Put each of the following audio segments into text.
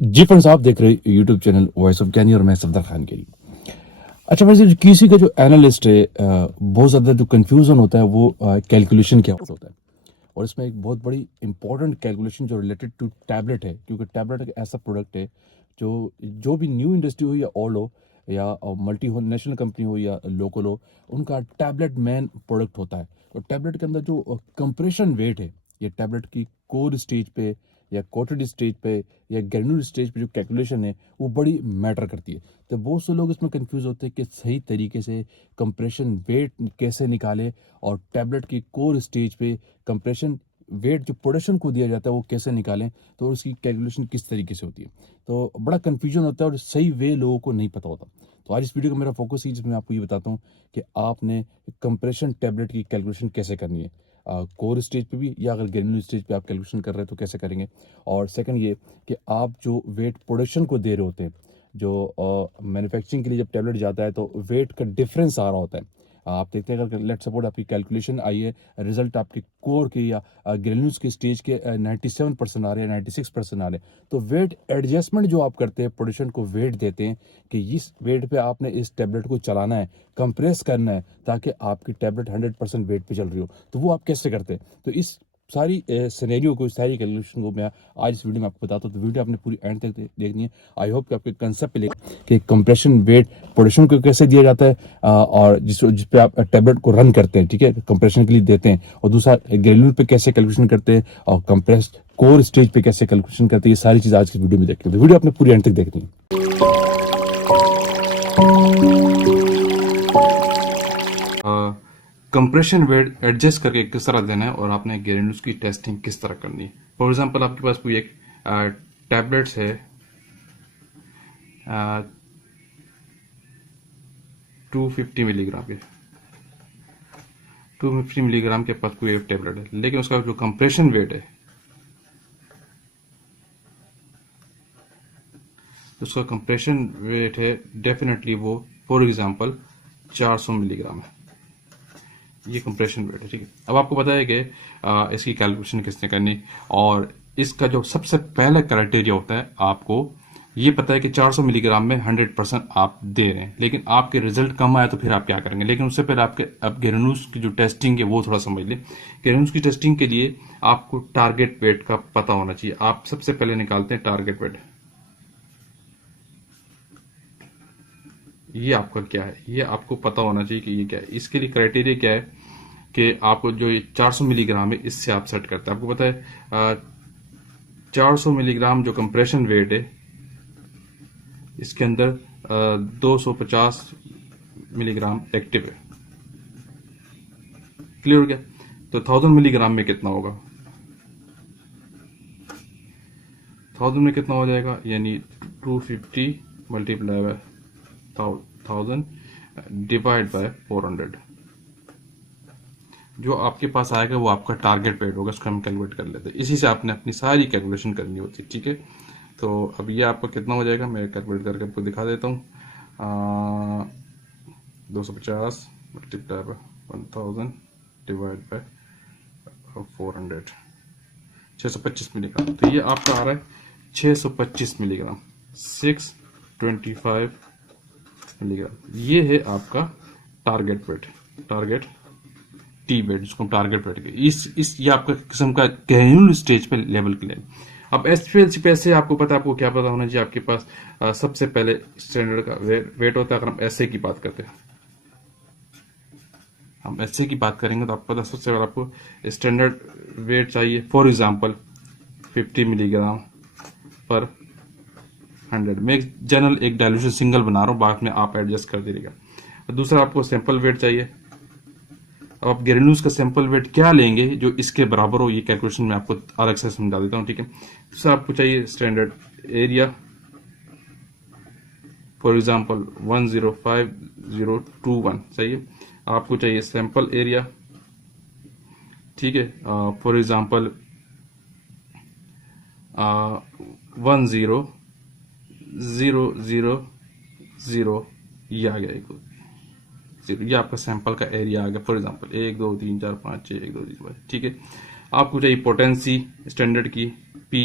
जी friends, आप देख रहे हैं यूट्यूब चैनल वॉइस ऑफ ज्ञानी और मैं सफदर खान गिरी। अच्छा वैसे जो किसी का जो एनालिस्ट है बहुत ज़्यादा जो कंफ्यूजन होता है वो कैलकुलेशन क्या होता है। और इसमें एक बहुत बड़ी इंपॉर्टेंट कैलकुलेशन जो रिलेटेड टू टैबलेट है, क्योंकि टैबलेट एक ऐसा प्रोडक्ट है जो जो भी न्यू इंडस्ट्री हो या ओल्ड हो या मल्टी हो नेशनल कंपनी हो या लोकल हो, उनका टैबलेट मेन प्रोडक्ट होता है। तो टैबलेट के अंदर जो कंप्रेशन वेट है, ये टैबलेट की कोर स्टेज पे या कोटेड स्टेज पे या ग्रेन्यूल स्टेज पे जो कैलकुलेशन है वो बड़ी मैटर करती है। तो बहुत से लोग इसमें कंफ्यूज होते हैं कि सही तरीके से कंप्रेशन वेट कैसे निकाले और टैबलेट की कोर स्टेज पे कंप्रेशन वेट जो प्रोडक्शन को दिया जाता है वो कैसे निकालें, तो उसकी कैलकुलेशन किस तरीके से होती है। तो बड़ा कन्फ्यूजन होता है और सही वे लोगों को नहीं पता होता। तो आज इस वीडियो का मेरा फोकस ही जिसमें आपको ये बताता हूँ कि आपने कंप्रेशन टैबलेट की कैलकुलेशन कैसे करनी है, कोर स्टेज पे भी या अगर ग्रेन्यूल स्टेज पे आप कैलकुलेशन कर रहे हैं तो कैसे करेंगे। और सेकंड ये कि आप जो वेट प्रोडक्शन को दे रहे होते हैं, जो मैन्युफैक्चरिंग के लिए जब टैबलेट जाता है तो वेट का डिफरेंस आ रहा होता है। आप देखते हैं अगर लेट सपोर्ट आपकी कैलकुलेशन आई है, रिजल्ट आपके कोर के या ग्रेन्यूल्स के स्टेज के 97% आ रहे हैं, 96% आ रहे हैं, तो वेट एडजस्टमेंट जो आप करते हैं, प्रोडक्शन को वेट देते हैं कि इस वेट पे आपने इस टैबलेट को चलाना है, कंप्रेस करना है ताकि आपकी टैबलेट 100% वेट पे चल रही हो। तो वो आप कैसे करते हैं, तो इस सारी सिनेरियो को, सारी कैलकुलेशन को मैं आज इस वीडियो में आपको बताता हूँ। तो वीडियो आपने पूरी एंड तक देखनी है। आई होप कि आपके कंसेप्ट पे कि कंप्रेशन वेट प्रोडक्शन को कैसे दिया जाता है, और जिस पे आप टैबलेट को रन करते हैं, ठीक है, कंप्रेशन के लिए देते हैं, और दूसरा ग्रेन्यूल पे कैसे कैलकुलेशन करते हैं और कंप्रेस्ड कोर स्टेज पे कैसे कैलकुलेशन करते हैं, ये सारी चीज़ आज की वीडियो में देखनी है। तो वीडियो आपने पूरी एंड तक देखनी है। कंप्रेशन वेट एडजस्ट करके किस तरह देना है और आपने ग्रेन्यूल्स की टेस्टिंग किस तरह करनी है। फॉर एग्जांपल आपके पास कोई एक टैबलेट्स है 250 मिलीग्राम के, 250 मिलीग्राम के पास कोई एक टैबलेट है, लेकिन उसका जो कंप्रेशन वेट है, उसका कंप्रेशन वेट है डेफिनेटली वो फॉर एग्जांपल 400 मिलीग्राम है। ये कंप्रेशन वेट है, ठीक है। अब आपको पता है कि इसकी कैलकुलेशन किसने करनी, और इसका जो सबसे पहला क्राइटेरिया होता है, आपको ये पता है कि 400 मिलीग्राम में 100% आप दे रहे हैं, लेकिन आपके रिजल्ट कम आया तो फिर आप क्या करेंगे। लेकिन उससे पहले आपके अब ग्रेन्यूल्स की जो टेस्टिंग है वो थोड़ा समझ लें। ग्रेन्यूल्स की टेस्टिंग के लिए आपको टारगेट वेट का पता होना चाहिए। आप सबसे पहले निकालते हैं टारगेट वेट। ये आपका क्या है, ये आपको पता होना चाहिए कि ये क्या है। इसके लिए क्राइटेरिया क्या है कि आपको जो ये 400 मिलीग्राम है इससे आप सेट करते हैं। आपको पता है 400 मिलीग्राम जो कंप्रेशन वेट है, इसके अंदर 250 मिलीग्राम एक्टिव है। क्लियर हो गया। तो 1000 मिलीग्राम में कितना होगा, 1000 में कितना हो जाएगा, यानी 250 मल्टीप्लाई बाय 1000 डिवाइड बाय 400, जो आपके पास आएगा वो आपका टारगेट वेट होगा। उसको हम कैलकुलेट कर लेते हैं। इसी से आपने अपनी सारी कैलकुलेशन करनी होती है, ठीक है। तो अब ये आपका कितना हो जाएगा, मैं कैलकुलेट करके आपको दिखा देता हूँ। 250 multiply by 1000 divide by 400, 625 milligram. तो ये आपका आ रहा है 625 मिलीग्राम, 625 मिलीग्राम। ये है आपका target weight, target T weight, जिसको टारगेट वेट के इस ये आपका किस्म का ग्रेन्यूल स्टेज पे लेवल के लिए। अब एसपीएलसी पे से आपको पता है, आपको क्या पता होना चाहिए, आपके पास सबसे पहले स्टैंडर्ड का वेट होता है। अगर हम एसए की बात करते हैं, हम एसए की बात करेंगे तो आपको पता सबसे पहले आपको स्टैंडर्ड वेट चाहिए। फॉर एग्जांपल 50 मिलीग्राम पर 100। मैं जनरल एक डायल्यूशन सिंगल बना रहा हूँ, बाद में आप एडजस्ट कर दीजिएगा। दूसरा आपको सैंपल वेट चाहिए। अब आप ग्रेन्यूल्स का सैंपल वेट क्या लेंगे जो इसके बराबर हो, ये कैलकुलेशन में आपको अलग से समझा देता हूँ, ठीक है। दूसरा आपको चाहिए स्टैंडर्ड एरिया, फॉर एग्जांपल 105021, सही है। आपको चाहिए सैंपल एरिया, ठीक है। फॉर एग्जांपल 100000, ये आ गया एक, ये आपका सैंपल का एरिया आ गया। फॉर एग्जांपल 1 2 3 4 5 6 1 2 3 5, ठीक है। आपको चाहिए पोटेंसी स्टैंडर्ड की P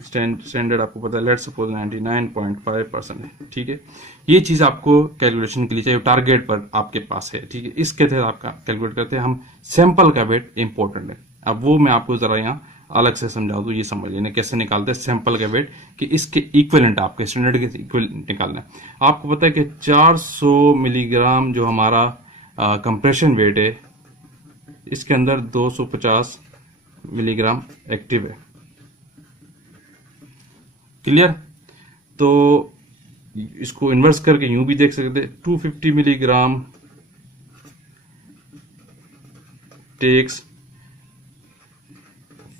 स्टैंडर्ड आपको पता है, लेट्स सपोज 99.5% है, ठीक है। ये चीज आपको कैलकुलेशन के लिए चाहिए, टारगेट पर आपके पास है, ठीक है। इसके तहत आपका कैलकुलेट करते हैं हम। सैंपल का वेट इंपॉर्टेंट है, अब वो मैं आपको जरा यहाँ अलग से समझा दूं, ये समझ लेना कैसे निकालते हैं सैंपल का वेट, कि इसके इक्विवेलेंट आपके स्टैंडर्ड के इक्विवेलेंट निकालना है। आपको पता है कि 400 मिलीग्राम जो हमारा कंप्रेशन वेट है, इसके अंदर 250 मिलीग्राम एक्टिव है। क्लियर? तो इसको इन्वर्स करके यूं भी देख सकते हैं, 250 मिलीग्राम टेक्स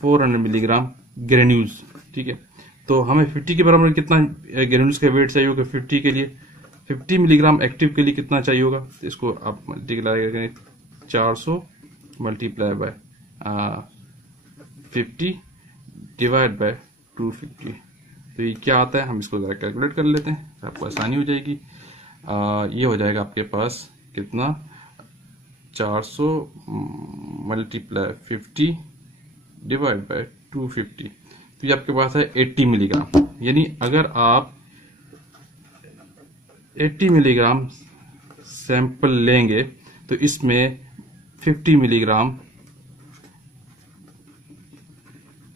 400 मिलीग्राम ग्रेन्यूल्स, ठीक है। तो हमें 50 के बराबर कितना ग्रेन्यूल्स का वेट चाहिए होगा 50 के लिए, 50 मिलीग्राम एक्टिव के लिए कितना चाहिए होगा, तो इसको आप मल्टीप्लाई करें 400 मल्टीप्लाई बाय 50 डिवाइड बाय 250, तो ये क्या आता है, हम इसको जरा कैलकुलेट कर लेते हैं, तो आपको आसानी हो जाएगी। ये हो जाएगा आपके पास कितना, 400 मल्टीप्लाई 50 डिवाइड बाय 250, तो ये आपके पास है 80 मिलीग्राम। यानी अगर आप 80 मिलीग्राम सैंपल लेंगे तो इसमें 50 मिलीग्राम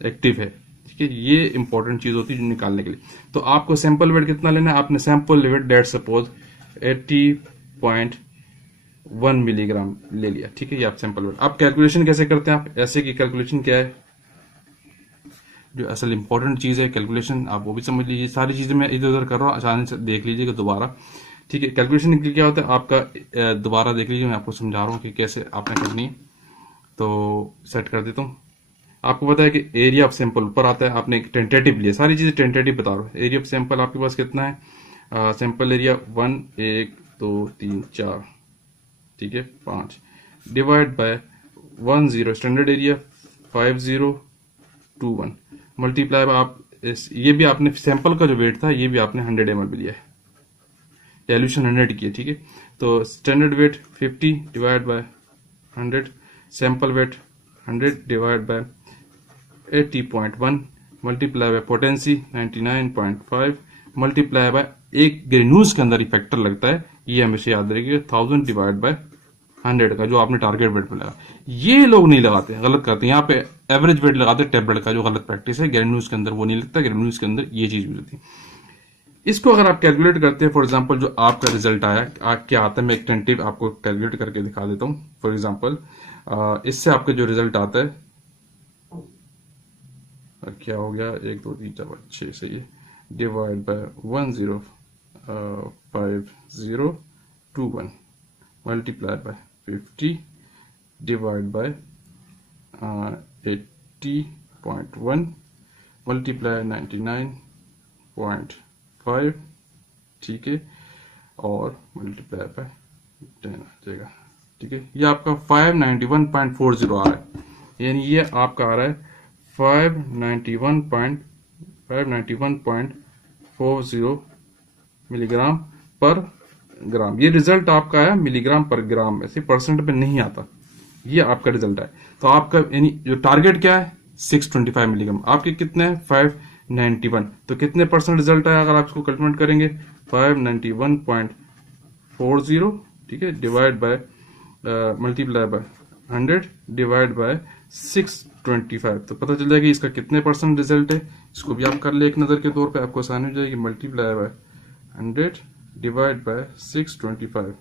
एक्टिव है, ठीक है। ये इंपॉर्टेंट चीज होती है जो निकालने के लिए। तो आपको सैंपल वेट कितना लेना है, आपने sample weight that suppose 80.1 milligram ले लिया, ठीक है। ये आप सैंपल वेट, आप कैलकुलेशन कैसे करते हैं, आप ऐसे की कैलकुलेशन क्या है, जो असल इंपॉर्टेंट चीज है कैलकुलेशन, आप वो भी समझ लीजिए। सारी चीजें मैं इधर उधर कर रहा हूँ, आसानी से देख लीजिएगा दोबारा, ठीक है। कैलकुलेशन के क्या होता है आपका, दोबारा देख लीजिए, मैं आपको समझा रहा हूँ कि कैसे आपने करनी। तो सेट कर देता हूँ। आपको पता है कि एरिया ऑफ सैंपल ऊपर आता है, आपने टेंटेटिव लिया, सारी चीजें टेंटेटिव बता रहा हूँ। एरिया ऑफ सैंपल आपके पास कितना है, सैंपल एरिया 1 1 2 3 4, ठीक है, 5 divide by 10 standard area 5021 multiply by आप ये भी आपने सैंपल का जो वेट था ये भी आपने 100 ml भी लिया है, एल्यूशन 100 की है, ठीक है। तो standard weight 50 divide by 100, sample weight 100 divide by 80.1 multiply by potency 99.5 multiply by एक ग्रेन्यूल्स के अंदर इफेक्टर लगता है, ये हमेशा याद रखिएगा, 1000 डिवाइड बाय 100 का जो आपने टारगेट वेट पे लगा। ये लोग नहीं लगाते, गलत करते हैं, यहाँ पे एवरेज वेट लगाते हैं टेबलेट का, जो गलत प्रैक्टिस है। ग्रेन्यूल्स के अंदर वो नहीं लगता, ग्रेन्यूल्स के अंदर ये चीज भी लगती है। इसको अगर आप कैलकुलेट करते हैं, फॉर एग्जांपल जो आपका रिजल्ट आया क्या आता है, मैं एक टेंटेटिव आपको कैलकुलेट करके दिखा देता हूँ। फॉर एग्जांपल इससे आपका जो रिजल्ट आता है क्या हो गया, 1 2 3 4 5 6 सही है, divide by 105021 multiply by 50 divide by 80.1 multiply 99.5, ठीक है, और मल्टीप्लाई बाय 10 आ जाएगा, ठीक है। ये आपका 591.40 आ रहा है, यानी ये आपका आ रहा है 591.40 मिलीग्राम पर ग्राम। ये रिजल्ट आपका आया मिलीग्राम पर ग्राम में से, परसेंट पे नहीं आता, ये आपका रिजल्ट है। तो आपका यानी जो टारगेट क्या है 625 मिलीग्राम, आपके कितने हैं 591, तो कितने परसेंट रिजल्ट आया अगर आप इसको कैलकुलेट करेंगे 591.40, ठीक है, divide by multiply by 100 divide bye 625, तो पता चल जाएगा इसका कितने परसेंट रिजल्ट है। इसको भी आप कर ले एक नजर के तौर पे, आपको आसानी हो जाएगी, मल्टीप्लाई बाय 100 डिवाइड बाय 625,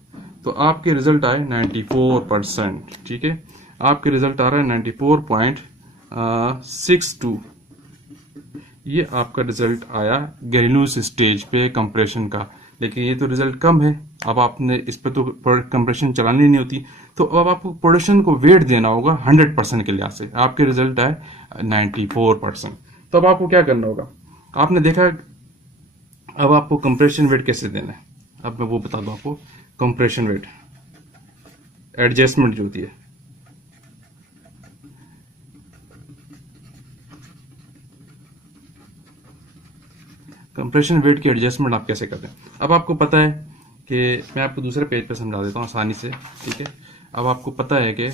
तो आपके रिजल्ट आए 94%, ठीक है। आपके रिजल्ट आ रहा है 94.62, ये आपका रिजल्ट आया ग्रेन्यूल्स स्टेज पे कंप्रेशन का। लेकिन ये तो रिजल्ट कम है, अब आपने इस पे तो कंप्रेशन चलानी नहीं होती, तो अब आपको प्रोडक्शन को वेट देना होगा 100% के लिहाज से। आपके रिजल्ट आए 94%, तो अब आपको क्या करना होगा, आपने देखा अब आपको कंप्रेशन वेट कैसे देना है, अब मैं वो बता दूं आपको। कंप्रेशन वेट एडजस्टमेंट जो होती है, कंप्रेशन वेट की एडजस्टमेंट आप कैसे करते हैं। अब आपको पता है कि मैं आपको दूसरे पेज पे समझा देता हूँ आसानी से, ठीक है। अब आपको पता है कि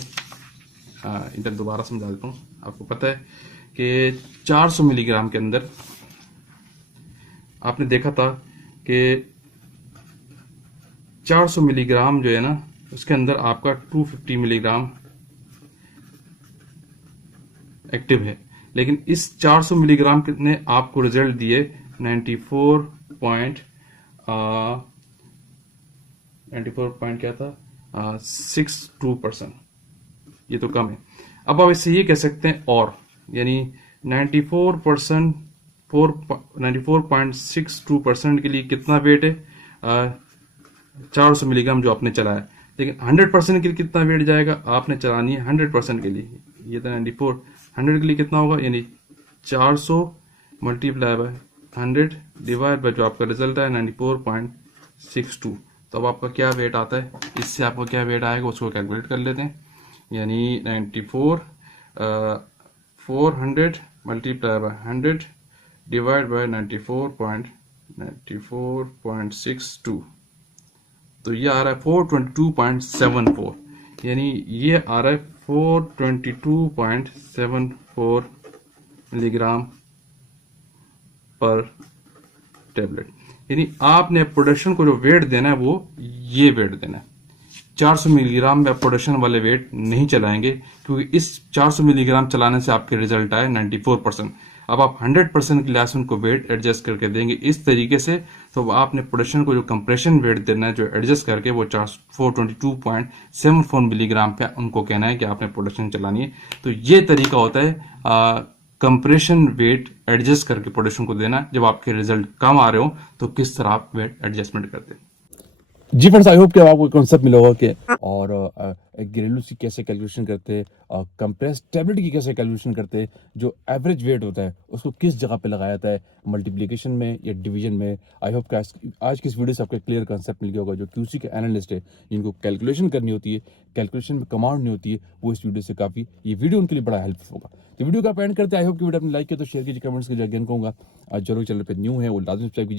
इधर दोबारा समझा देता हूँ। आपको पता है कि 400 मिलीग्राम के अंदर आपने देखा था कि 400 मिलीग्राम जो है ना, उसके अंदर आपका 250 मिलीग्राम एक्टिव है, लेकिन इस 400 मिलीग्राम ने आपको रिजल्ट दिए 94 पॉइंट क्या था, 62%। ये तो कम है। अब आप इससे ये कह सकते हैं और, यानी 94%, 94.62% के लिए कितना वेट है, 400 मिलीग्राम जो आपने चलाया। लेकिन 100% के लिए कितना वेट जाएगा, आपने चलानी है 100% के लिए, ये था 94। 100 के लिए कितना होगा, यानी 400 मल्टीप्लाई बाय 100 डिवाइड बाय जो आपका रिजल्ट है 94.62। तो अब आपका क्या वेट आता है, इससे आपका क्या वेट आएगा उसको कैलकुलेट कर लेते हैं। यानी 400 मल्टीप्लाई बाय 100 डिवाइड बाय 94.62, तो ये आ रहा है 422.74, यानी ये आ रहा है 422.74 मिलीग्राम पर टेबलेट। यानी आपने प्रोडक्शन को जो वेट देना है वो ये वेट देना है। 400 मिलीग्राम में प्रोडक्शन वाले वेट नहीं चलाएंगे, क्योंकि इस 400 मिलीग्राम चलाने से आपके रिजल्ट आए 94%। अब आप 100% के लिए उनको वेट एडजस्ट करके देंगे इस तरीके से, तो आपने प्रोडक्शन को जो कंप्रेशन वेट देना है जो एडजस्ट करके वो 422.74 मिलीग्राम पे उनको कहना है कि आपने प्रोडक्शन चलानी है। तो ये तरीका होता है कंप्रेशन वेट एडजस्ट करके प्रोडक्शन को देना। जब आपके रिजल्ट कम आ रहे हो तो किस तरह आप वेट एडजस्टमेंट करते हैं। जी फ्रेंड्स, आई होप कि आपको कॉन्सेप्ट मिला होगा कि और घरेलू की कैसे कैलकुलेशन करते हैं, कंप्रेस टेबलेट की कैसे कैलकुलेशन करते हैं, जो एवरेज वेट होता है उसको किस जगह पे लगाया जाता है, मल्टीप्लिकेशन में या डिवीजन में। आई होप कि आज की इस वीडियो से आपको क्लियर कॉन्सेप्ट मिल गया होगा। जो क्यूसी के एनालिस्ट है, जिनको कैलकुलेशन करनी होती है, कैलकुलेशन में कमांड नहीं होती है, वो इस वीडियो से काफ़ी, ये वीडियो उनके लिए बड़ा हेल्पफुल होगा। तो वीडियो का एंड करते हैं। आई होप कि वीडियो आपने लाइक किया तो शेयर कीजिए, कमेंट्स कीजिए। अगेन कहूँगा, जरूर चैनल पर न्यू है वो लाजमी सब्सक्राइब कीजिए।